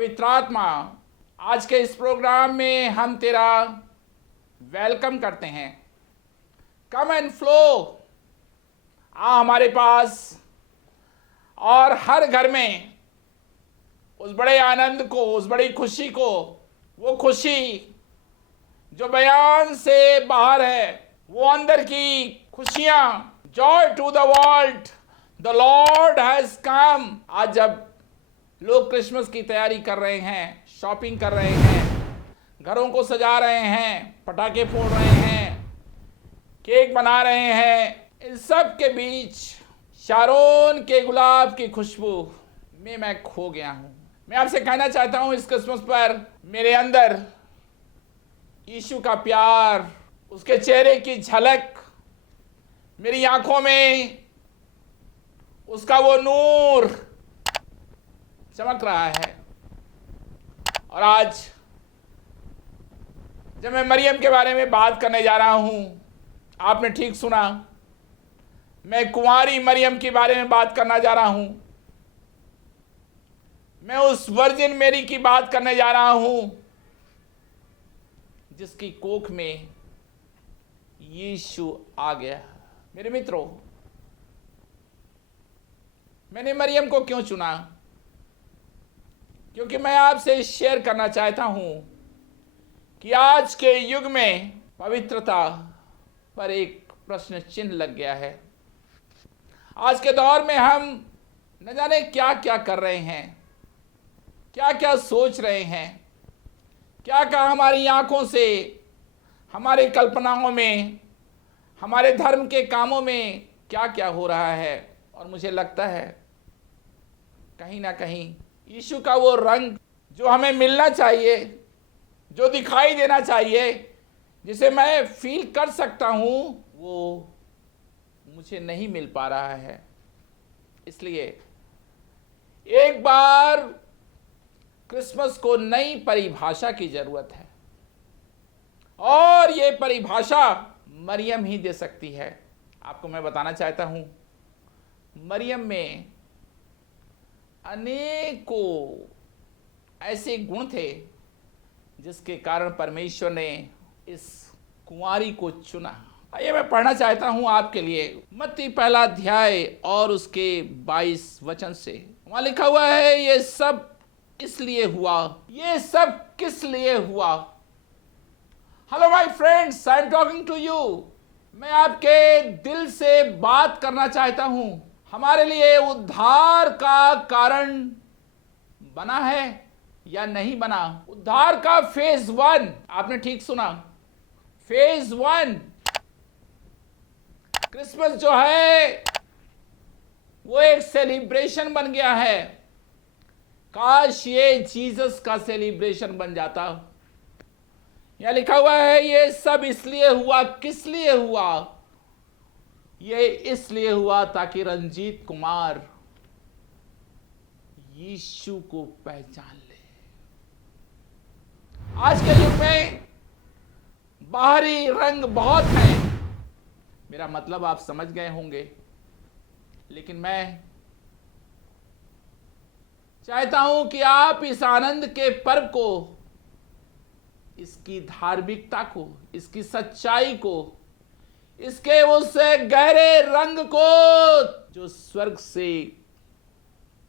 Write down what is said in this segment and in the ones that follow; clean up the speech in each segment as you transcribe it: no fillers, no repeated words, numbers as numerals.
पवित्र आत्मा, आज के इस प्रोग्राम में हम तेरा वेलकम करते हैं। कम एंड फ्लो आ हमारे पास, और हर घर में उस बड़े आनंद को, उस बड़ी खुशी को, वो खुशी जो बयान से बाहर है, वो अंदर की खुशियां, joy to the world, the Lord has come. आज जब लोग क्रिसमस की तैयारी कर रहे हैं, शॉपिंग कर रहे हैं, घरों को सजा रहे हैं, पटाखे फोड़ रहे हैं, केक बना रहे हैं, इन सब के बीच शारोन के गुलाब की खुशबू में मैं खो गया हूं। मैं आपसे कहना चाहता हूं इस क्रिसमस पर मेरे अंदर यीशु का प्यार, उसके चेहरे की झलक, मेरी आंखों में उसका वो नूर चमक रहा है। और आज जब मैं मरियम के बारे में बात करने जा रहा हूं, आपने ठीक सुना, मैं कुंवारी मरियम के बारे में बात करना जा रहा हूं। मैं उस वर्जिन मेरी की बात करने जा रहा हूं जिसकी कोख में यीशु आ गया। मेरे मित्रों, मैंने मरियम को क्यों चुना? क्योंकि मैं आपसे शेयर करना चाहता हूं कि आज के युग में पवित्रता पर एक प्रश्न चिन्ह लग गया है। आज के दौर में हम न जाने क्या क्या कर रहे हैं, क्या क्या सोच रहे हैं, क्या क्या हमारी आंखों से, हमारी कल्पनाओं में, हमारे धर्म के कामों में क्या क्या हो रहा है। और मुझे लगता है कहीं ना कहीं यीशु का वो रंग जो हमें मिलना चाहिए, जो दिखाई देना चाहिए, जिसे मैं फील कर सकता हूं, वो मुझे नहीं मिल पा रहा है। इसलिए एक बार क्रिसमस को नई परिभाषा की जरूरत है, और ये परिभाषा मरियम ही दे सकती है। आपको मैं बताना चाहता हूं, मरियम में अनेकों ऐसे गुण थे जिसके कारण परमेश्वर ने इस कुंवारी को चुना। आइए मैं पढ़ना चाहता हूं आपके लिए मत्ती पहला अध्याय और उसके 22 वचन से। वहां लिखा हुआ है, ये सब इसलिए हुआ। ये सब किस लिए हुआ? Hello my friends, I am talking to you. मैं आपके दिल से बात करना चाहता हूं। हमारे लिए उद्धार का कारण बना है या नहीं बना? उद्धार का फेज 1, आपने ठीक सुना, फेज 1। क्रिसमस जो है वो एक सेलिब्रेशन बन गया है। काश ये जीसस का सेलिब्रेशन बन जाता। यहां लिखा हुआ है, ये सब इसलिए हुआ। किस लिए हुआ? ये इसलिए हुआ ताकि रंजीत कुमार यीशु को पहचान ले। आज के युग में बाहरी रंग बहुत हैं, मेरा मतलब आप समझ गए होंगे, लेकिन मैं चाहता हूं कि आप इस आनंद के पर्व को, इसकी धार्मिकता को, इसकी सच्चाई को, इसके उस गहरे रंग को जो स्वर्ग से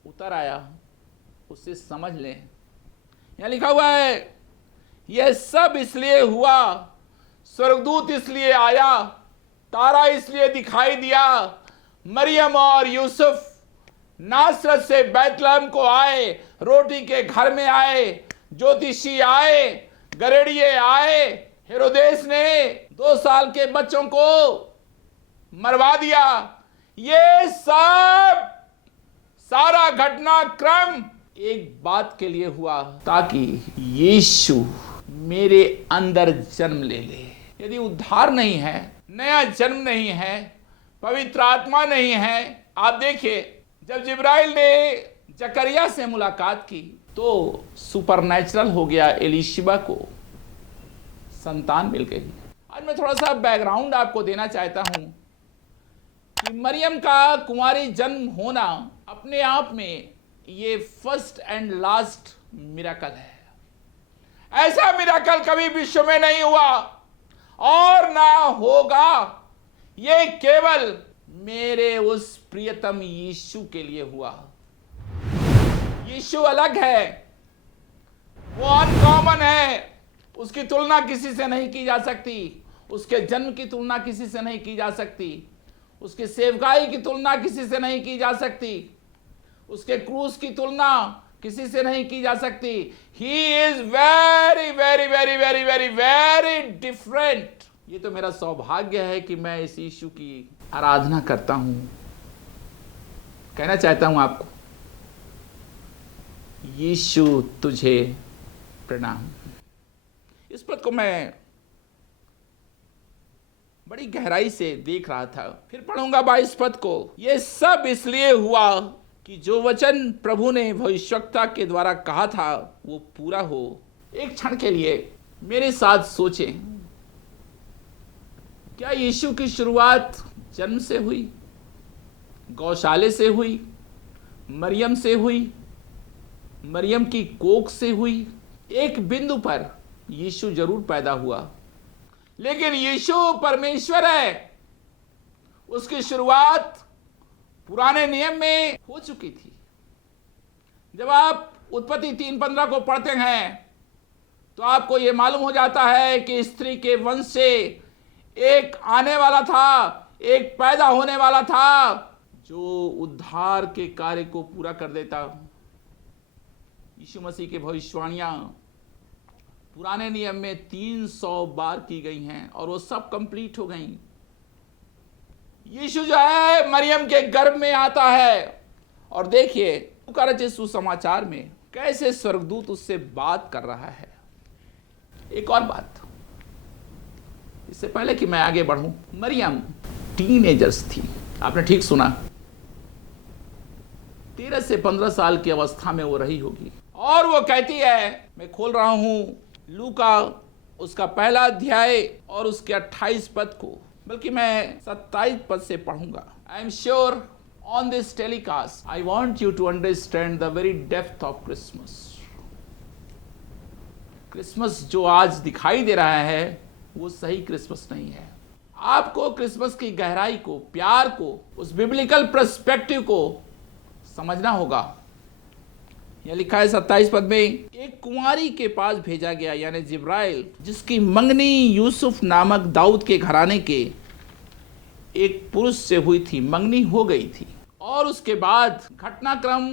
उतर आया, उसे समझ लें। यहां लिखा हुआ है, यह सब इसलिए हुआ, स्वर्गदूत इसलिए आया, तारा इसलिए दिखाई दिया, मरियम और यूसुफ नासरत से बैतलहम को आए, रोटी के घर में आए, ज्योतिषी आए, गरेड़िए आए, हेरोदेस ने 2 साल के बच्चों को मरवा दिया। ये सब सारा घटनाक्रम एक बात के लिए हुआ, ताकि यीशु मेरे अंदर जन्म ले ले। यदि उद्धार नहीं है, नया जन्म नहीं है, पवित्र आत्मा नहीं है, आप देखिए, जब जिब्राइल ने जकरिया से मुलाकात की तो सुपरनैचुरल हो गया, एलिशिबा को संतान मिल गई। आज मैं थोड़ा सा बैकग्राउंड आपको देना चाहता हूं कि मरियम का कुंवारी जन्म होना अपने आप में ये फर्स्ट एंड लास्ट मिराकल है। ऐसा मिराकल कभी विश्व में नहीं हुआ और ना होगा। ये केवल मेरे उस प्रियतम यीशु के लिए हुआ। यीशु अलग है, वो अनकॉमन है, उसकी तुलना किसी से नहीं की जा सकती। उसके जन्म की तुलना किसी से नहीं की जा सकती। उसकी सेवकाई की तुलना किसी से नहीं की जा सकती। उसके क्रूस की तुलना किसी से नहीं की जा सकती। He is very very very very very very different. ये तो मेरा सौभाग्य है कि मैं इस यीशु की आराधना करता हूं। कहना चाहता हूं आपको, यीशु तुझे प्रणाम। इस पद को मैं बड़ी गहराई से देख रहा था। फिर पढ़ूंगा 22 पद को। यह सब इसलिए हुआ कि जो वचन प्रभु ने भविष्यवक्ता के द्वारा कहा था वो पूरा हो। एक क्षण के लिए मेरे साथ सोचें, क्या यीशु की शुरुआत जन्म से हुई, गौशाले से हुई, मरियम से हुई, मरियम की कोख से हुई? एक बिंदु पर यीशु जरूर पैदा हुआ, लेकिन यीशु परमेश्वर है। उसकी शुरुआत पुराने नियम में हो चुकी थी। जब आप उत्पत्ति 3:15 को पढ़ते हैं तो आपको यह मालूम हो जाता है कि स्त्री के वंश से एक आने वाला था, एक पैदा होने वाला था जो उद्धार के कार्य को पूरा कर देता। यीशु मसीह की भविष्यवाणियां पुराने नियम में 300 बार की गई हैं और वो सब कंप्लीट हो गई। यीशु जो है मरियम के गर्भ में आता है और देखिए लूका रचित सुसमाचार में कैसे स्वर्गदूत उससे बात कर रहा है। एक और बात, इससे पहले कि मैं आगे बढ़ूं, मरियम टीनेजर्स थी। आपने ठीक सुना, 13 से 15 साल की अवस्था में वो रही होगी। और वो कहती है, मैं खोल रहा हूं लूका उसका पहला अध्याय और उसके 28 पद को, बल्कि मैं 27 पद से पढ़ूंगा। I am sure on this telecast I want you to understand the very depth of Christmas. Christmas जो आज दिखाई दे रहा है वो सही क्रिसमस नहीं है। आपको क्रिसमस की गहराई को, प्यार को, उस बिब्लिकल पर्सपेक्टिव को समझना होगा। यह लिखा है 27 पद में, एक कुंवारी के पास भेजा गया, यानी जिब्राइल, जिसकी मंगनी यूसुफ नामक दाऊद के घराने के एक पुरुष से हुई थी। मंगनी हो गई थी और उसके बाद घटनाक्रम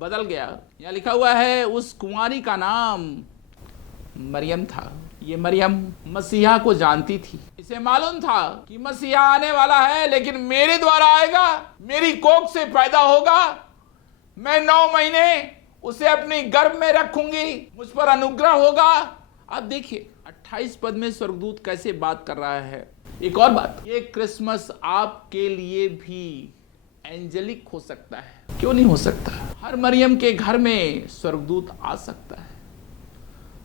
बदल गया। यह लिखा हुआ है उस कुंवारी का नाम मरियम था। ये मरियम मसीहा को जानती थी। इसे मालूम था कि मसीहा आने वाला है, लेकिन मेरे द्वारा आएगा, मेरी कोख से पैदा होगा, मैं 9 महीने उसे अपने गर्भ में रखूंगी, मुझ पर अनुग्रह होगा। अब देखिए 28 पद में स्वर्गदूत कैसे बात कर रहा है। एक और बात, ये क्रिसमस आपके लिए भी एंजेलिक हो सकता है। क्यों नहीं हो सकता? हर मरियम के घर में स्वर्गदूत आ सकता है।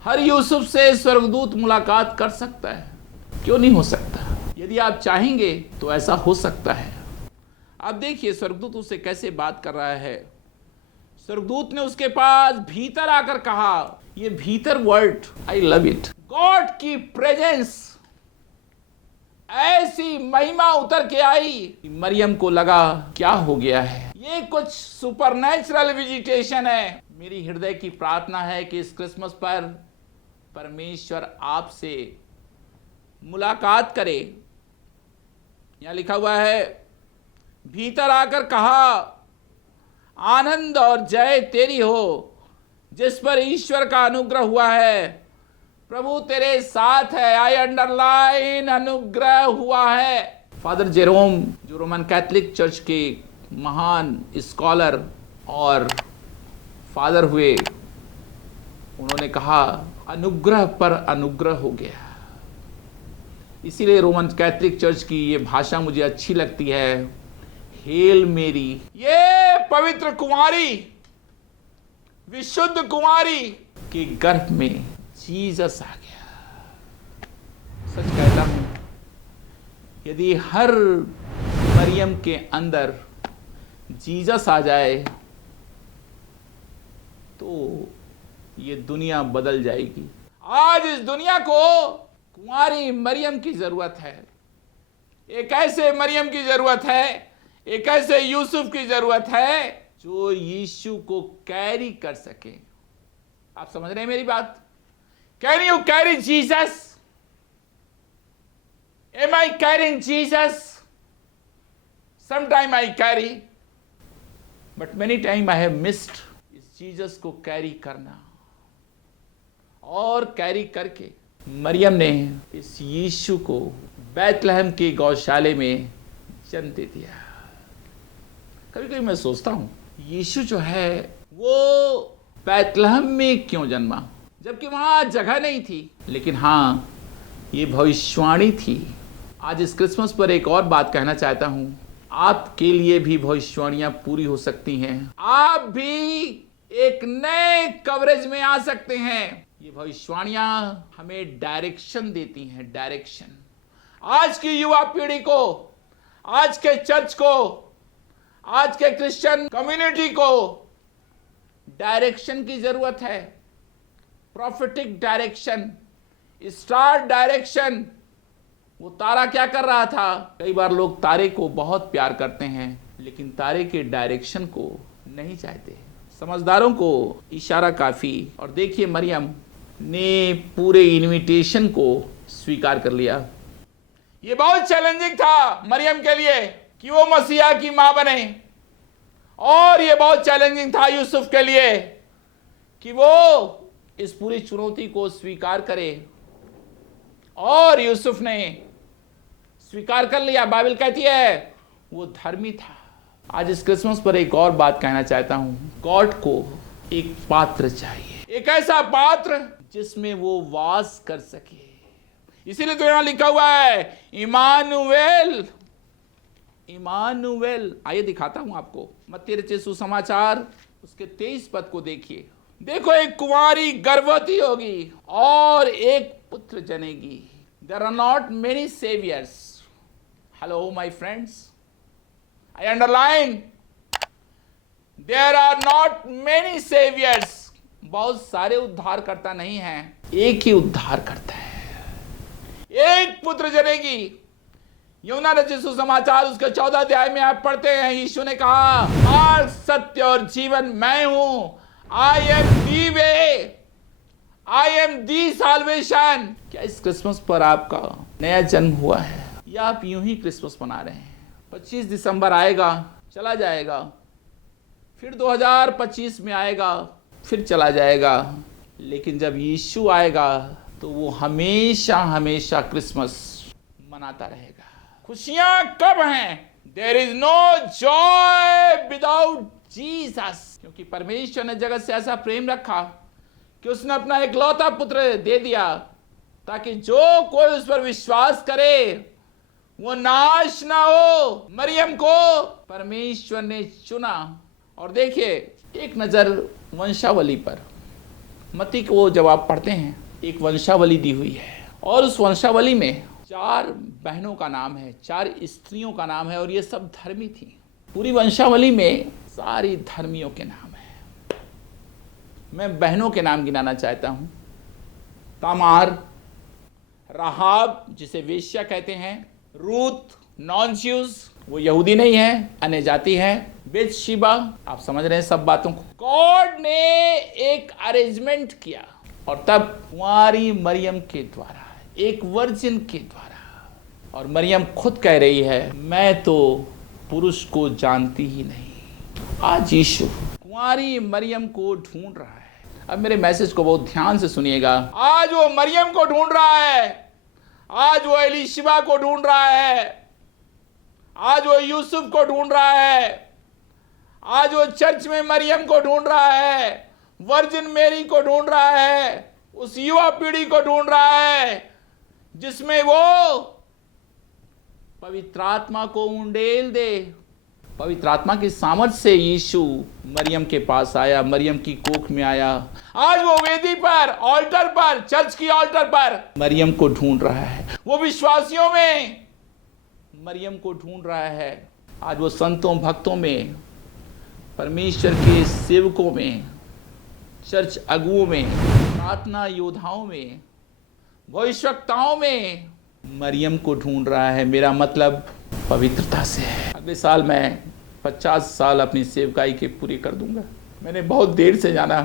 हर यूसुफ से स्वर्गदूत मुलाकात कर सकता है। क्यों नहीं हो सकता? यदि आप चाहेंगे तो ऐसा हो सकता है। आप देखिए स्वर्गदूत उससे कैसे बात कर रहा है। स्वर्गदूत ने उसके पास भीतर आकर कहा, ये भीतर word I love it. God की प्रेजेंस ऐसी महिमा उतर के आई कि मरियम को लगा क्या हो गया है, ये कुछ सुपरनैचुरल विजिटेशन है। मेरी हृदय की प्रार्थना है कि इस क्रिसमस पर परमेश्वर आपसे मुलाकात करे। यहां लिखा हुआ है, भीतर आकर कहा, आनंद और जय तेरी हो जिस पर ईश्वर का अनुग्रह हुआ है, प्रभु तेरे साथ है। आई अंडरलाइन, अनुग्रह हुआ है। फादर जेरोम, जो रोमन कैथोलिक चर्च के महान स्कॉलर और फादर हुए, उन्होंने कहा अनुग्रह पर अनुग्रह हो गया। इसीलिए रोमन कैथोलिक चर्च की ये भाषा मुझे अच्छी लगती है, हेल मेरी। ये पवित्र कुंवारी, विशुद्ध कुंवारी के गर्भ में जीसस आ गया। सच कहता हूं, यदि हर मरियम के अंदर जीसस आ जाए तो ये दुनिया बदल जाएगी। आज इस दुनिया को कुंवारी मरियम की जरूरत है। एक ऐसे मरियम की जरूरत है, एक ऐसे यूसुफ की जरूरत है जो यीशु को कैरी कर सके। आप समझ रहे हैं मेरी बात? Can you carry Jesus? Am I carrying Jesus? Sometime I carry, but many time I have missed इस जीसस को कैरी करना। और कैरी करके मरियम ने इस यीशु को बैतलहम के गौशाले में जन्म दे दिया। कभी कभी मैं सोचता हूँ यीशु जो है वो बैतलहम में क्यों जन्मा, जबकि वहां जगह नहीं थी। लेकिन हाँ, ये भविष्यवाणी थी। आज इस क्रिसमस पर एक और बात कहना चाहता हूँ, आपके लिए भी भविष्यवाणियां पूरी हो सकती हैं। आप भी एक नए कवरेज में आ सकते हैं। ये भविष्यवाणियां हमें डायरेक्शन देती हैं, डायरेक्शन। आज की युवा पीढ़ी को, आज के चर्च को, आज के क्रिश्चियन कम्युनिटी को डायरेक्शन की जरूरत है। Prophetic direction, star direction. वो तारा क्या कर रहा था? कई बार लोग तारे को बहुत प्यार करते हैं लेकिन तारे के डायरेक्शन को नहीं चाहते। समझदारों को इशारा काफी। और देखिए मरियम ने पूरे इनविटेशन को स्वीकार कर लिया। ये बहुत चैलेंजिंग था मरियम के लिए कि वो मसीहा की मां बने, और ये बहुत चैलेंजिंग था यूसुफ के लिए कि वो इस पूरी चुनौती को स्वीकार करे। और यूसुफ ने स्वीकार कर लिया। बाइबल कहती है वो धर्मी था। आज इस क्रिसमस पर एक और बात कहना चाहता हूं, गॉड को एक पात्र चाहिए, एक ऐसा पात्र जिसमें वो वास कर सके। इसीलिए तो यहां लिखा हुआ है इमानुएल, इमानुएल। आइए दिखाता हूं आपको, मत्ती रचित सुसमाचार उसके 23 पद को देखिए। देखो, एक कुंवारी गर्भवती होगी और एक पुत्र जनेगी। There are not many saviors. Hello, my friends. I underline. There are not many saviors. बहुत सारे उद्धारकर्ता नहीं हैं, एक ही उद्धार करता है। एक पुत्र जनेगी। यूहन्ना रचित सुसमाचार उसके 14 अध्याय में आप पढ़ते हैं, यीशु ने कहा मार्ग, सत्य और जीवन मैं हूं। I am the way. I am the salvation. क्या इस क्रिसमस पर आपका नया जन्म हुआ है, या आप यूं ही क्रिसमस मना रहे हैं? 25 दिसंबर आएगा, चला जाएगा, फिर 2025 में आएगा, फिर चला जाएगा। लेकिन जब यीशु आएगा तो वो हमेशा हमेशा क्रिसमस मनाता रहेगा। खुशियां कब हैं? There is no joy without Jesus. क्योंकि परमेश्वर ने जगत से ऐसा प्रेम रखा कि उसने अपना इकलौता पुत्र दे दिया, ताकि जो कोई उस पर विश्वास करे वो नाश ना हो। मरियम को परमेश्वर ने चुना। और देखिए, एक नजर वंशावली पर। मत्ती को जब आप पढ़ते हैं, एक वंशावली दी हुई है, और उस वंशावली में 4 बहनों का नाम है, 4 स्त्रियों का नाम है, और ये सब धर्मी थी। पूरी वंशावली में सारी धर्मियों के नाम है। मैं बहनों के नाम गिनाना चाहता हूं। तामार, राहाब जिसे वेश्या कहते हैं, रूथ नॉन ज्यूज, वो यहूदी नहीं है, अन्य जाति है, बेतशिबा। आप समझ रहे हैं सब बातों को। गॉड ने एक अरेंजमेंट किया, और तब कुंवारी मरियम के द्वारा, एक वर्जिन के द्वारा। और मरियम खुद कह रही है मैं तो पुरुष को जानती ही नहीं। आज यीशु कुंवारी मरियम को ढूंढ रहा है। अब मेरे मैसेज को बहुत ध्यान से सुनिएगा। आज वो मरियम को ढूंढ रहा है, आज वो एलिशिबा को ढूंढ रहा है, आज वो यूसुफ को ढूंढ रहा है, आज वो चर्च में मरियम को ढूंढ रहा है, वर्जिन मेरी को ढूंढ रहा है, उस युवा पीढ़ी को ढूंढ रहा है जिसमें वो पवित्र आत्मा को उंडेल दे। पवित्र आत्मा की सामर्थ से यीशु मरियम के पास आया, मरियम की कोख में आया। आज वो वेदी पर, ऑल्टर पर, चर्च की ऑल्टर पर मरियम को ढूंढ रहा है। वो विश्वासियों में मरियम को ढूंढ रहा है। आज वो संतों भक्तों में, परमेश्वर के सेवकों में चर्च अगुओं में, प्रार्थना योद्धाओं में, भविष्यवक्ताओं में मरियम को ढूंढ रहा है। मेरा मतलब पवित्रता से है। अगले साल मैं 50 साल अपनी सेवकाई के पूरी कर दूंगा। मैंने बहुत देर से जाना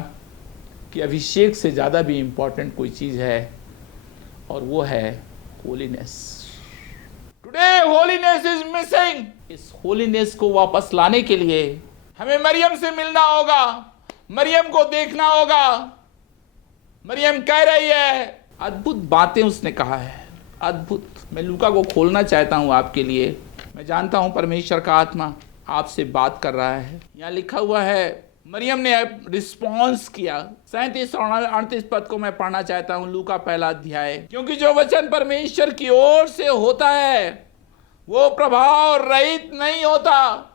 कि अभिषेक से ज़्यादा भी इम्पोर्टेंट कोई चीज़ है, और वो है holiness. Today holiness is missing. इस होलीनेस को वापस लाने के लिए हमें मरियम से मिलना होगा, मरियम को देखना होगा। मरियम कह रही है, अद्भुत बातें उसने कहा है, अद्भुत। मैं लूका को खोलना चाहता हूं आपके लिए। मैं जानता हूं परमेश्वर का आत्मा आपसे बात कर रहा है। यहाँ लिखा हुआ है, मरियम ने रिस्पॉन्स किया। 37 और 38 पद को मैं पढ़ना चाहता हूं, लूका पहला अध्याय। क्योंकि जो वचन परमेश्वर की ओर से होता है वो प्रभाव रहित नहीं होता।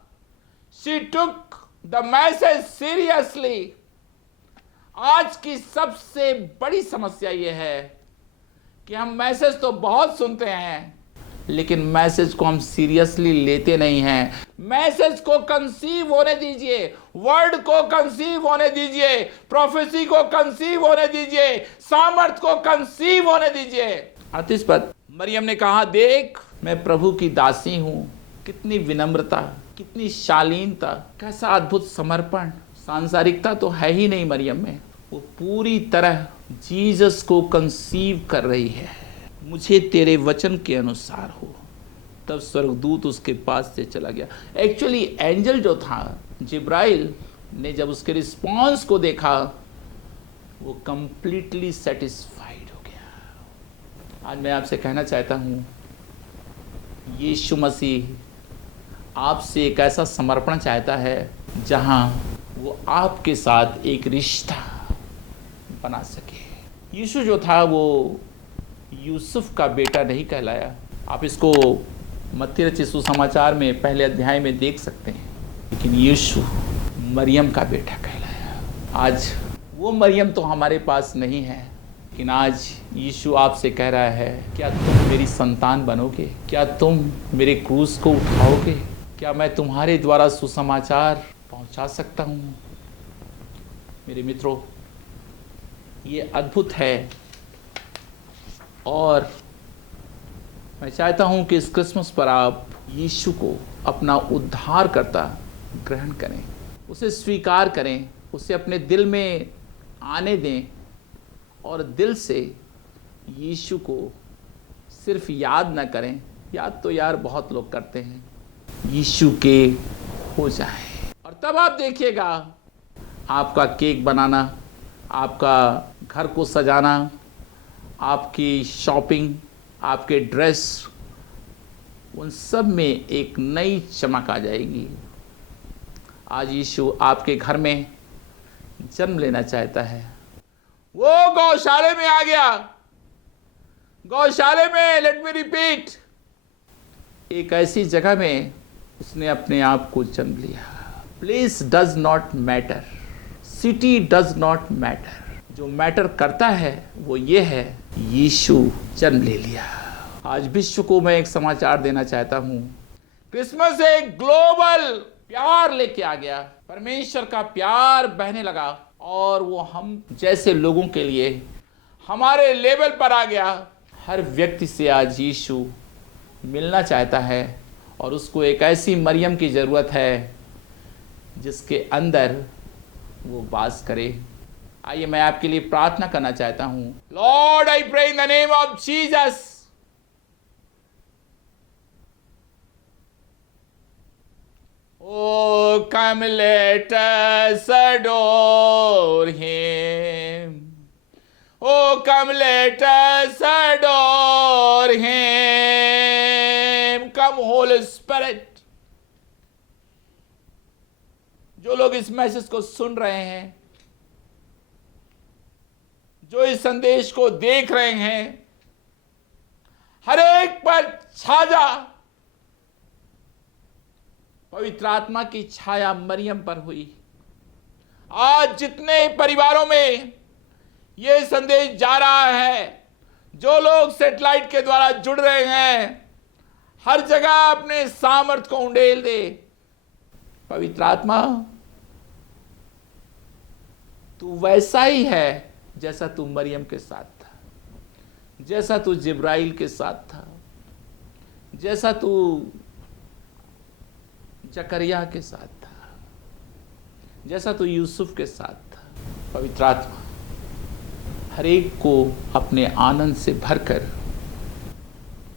She took the message seriously. आज की सबसे बड़ी समस्या ये है कि हम मैसेज तो बहुत सुनते हैं, लेकिन मैसेज को हम सीरियसली लेते नहीं हैं। मैसेज को कंसीव होने दीजिए, वर्ड को कंसीव होने दीजिए, प्रोफेसी को कंसीव होने दीजिए, सामर्थ को कंसीव होने दीजिए। 38 पद, मरियम ने कहा, देख मैं प्रभु की दासी हूं। कितनी विनम्रता, कितनी शालीनता, कैसा अद्भुत समर्पण। सांसारिकता तो है ही नहीं मरियम में। वो पूरी तरह जीसस को कंसीव कर रही है। मुझे तेरे वचन के अनुसार हो। तब स्वर्गदूत उसके पास से चला गया। एक्चुअली एंजल जो था जिब्राइल ने जब उसके रिस्पॉन्स को देखा, वो कंप्लीटली सेटिस्फाइड हो गया। आज मैं आपसे कहना चाहता हूँ, यीशु मसीह आपसे एक ऐसा समर्पण चाहता है जहाँ वो आपके साथ एक रिश्ता बना सके। यीशु जो था वो यूसुफ का बेटा नहीं कहलाया। आप इसको मत्ती रचित सुसमाचार में पहले अध्याय में देख सकते हैं। लेकिन यीशु मरियम का बेटा कहलाया। आज वो मरियम तो हमारे पास नहीं है, लेकिन आज यीशु आपसे कह रहा है, क्या तुम मेरी संतान बनोगे? क्या तुम मेरे क्रूस को उठाओगे? क्या मैं तुम्हारे द्वारा सुसमाचार पहुंचा सकता हूँ? मेरे मित्रों, ये अद्भुत है, और मैं चाहता हूं कि इस क्रिसमस पर आप यीशु को अपना उद्धारकर्ता ग्रहण करें, उसे स्वीकार करें, उसे अपने दिल में आने दें, और दिल से यीशु को सिर्फ याद न करें। याद तो यार बहुत लोग करते हैं, यीशु के हो जाए। और तब आप देखिएगा, आपका केक बनाना, आपका घर को सजाना, आपकी शॉपिंग, आपके ड्रेस, उन सब में एक नई चमक आ जाएगी। आज यीशु आपके घर में जन्म लेना चाहता है। वो गौशाले में आ गया। गौशाले में, लेट मी रिपीट, एक ऐसी जगह में उसने अपने आप को जन्म लिया। Place does not matter, city does not matter. जो मैटर करता है वो ये है, यीशु जन्म ले लिया। आज विश्व को मैं एक समाचार देना चाहता हूँ। क्रिसमस एक ग्लोबल प्यार लेके आ गया। परमेश्वर का प्यार बहने लगा, और वो हम जैसे लोगों के लिए हमारे लेवल पर आ गया। हर व्यक्ति से आज यीशु मिलना चाहता है, और उसको एक ऐसी मरियम की ज़रूरत है जिसके अंदर वो वास करे। आइए मैं आपके लिए प्रार्थना करना चाहता हूं। Lord, I pray in the name of Jesus. Oh, come let us adore him. Oh, come let us adore him. Come, Holy Spirit. जो लोग इस मैसेज को सुन रहे हैं, जो इस संदेश को देख रहे हैं, हर एक पर छा जा। पवित्र आत्मा की छाया मरियम पर हुई। आज जितने परिवारों में ये संदेश जा रहा है, जो लोग सैटेलाइट के द्वारा जुड़ रहे हैं, हर जगह अपने सामर्थ्य को उंडेल दे। पवित्र आत्मा, तू वैसा ही है जैसा तू मरियम के साथ था, जैसा तू जिब्राइल के साथ था, जैसा तू जकरिया के साथ था, जैसा तू यूसुफ के साथ था। पवित्र आत्मा हर एक को अपने आनंद से भरकर,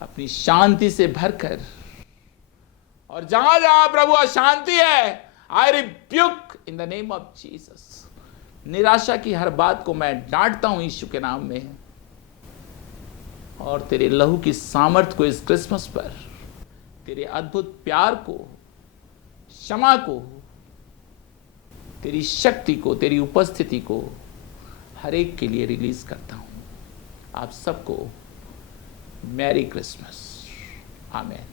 अपनी शांति से भरकर, और जहां जहां प्रभु अशांति है, आई rebuke in the name of Jesus. निराशा की हर बात को मैं डांटता हूं यीशु के नाम में, और तेरे लहू की सामर्थ को इस क्रिसमस पर, तेरे अद्भुत प्यार को, क्षमा को, तेरी शक्ति को, तेरी उपस्थिति को हर एक के लिए रिलीज करता हूं। आप सबको मैरी क्रिसमस। आमीन।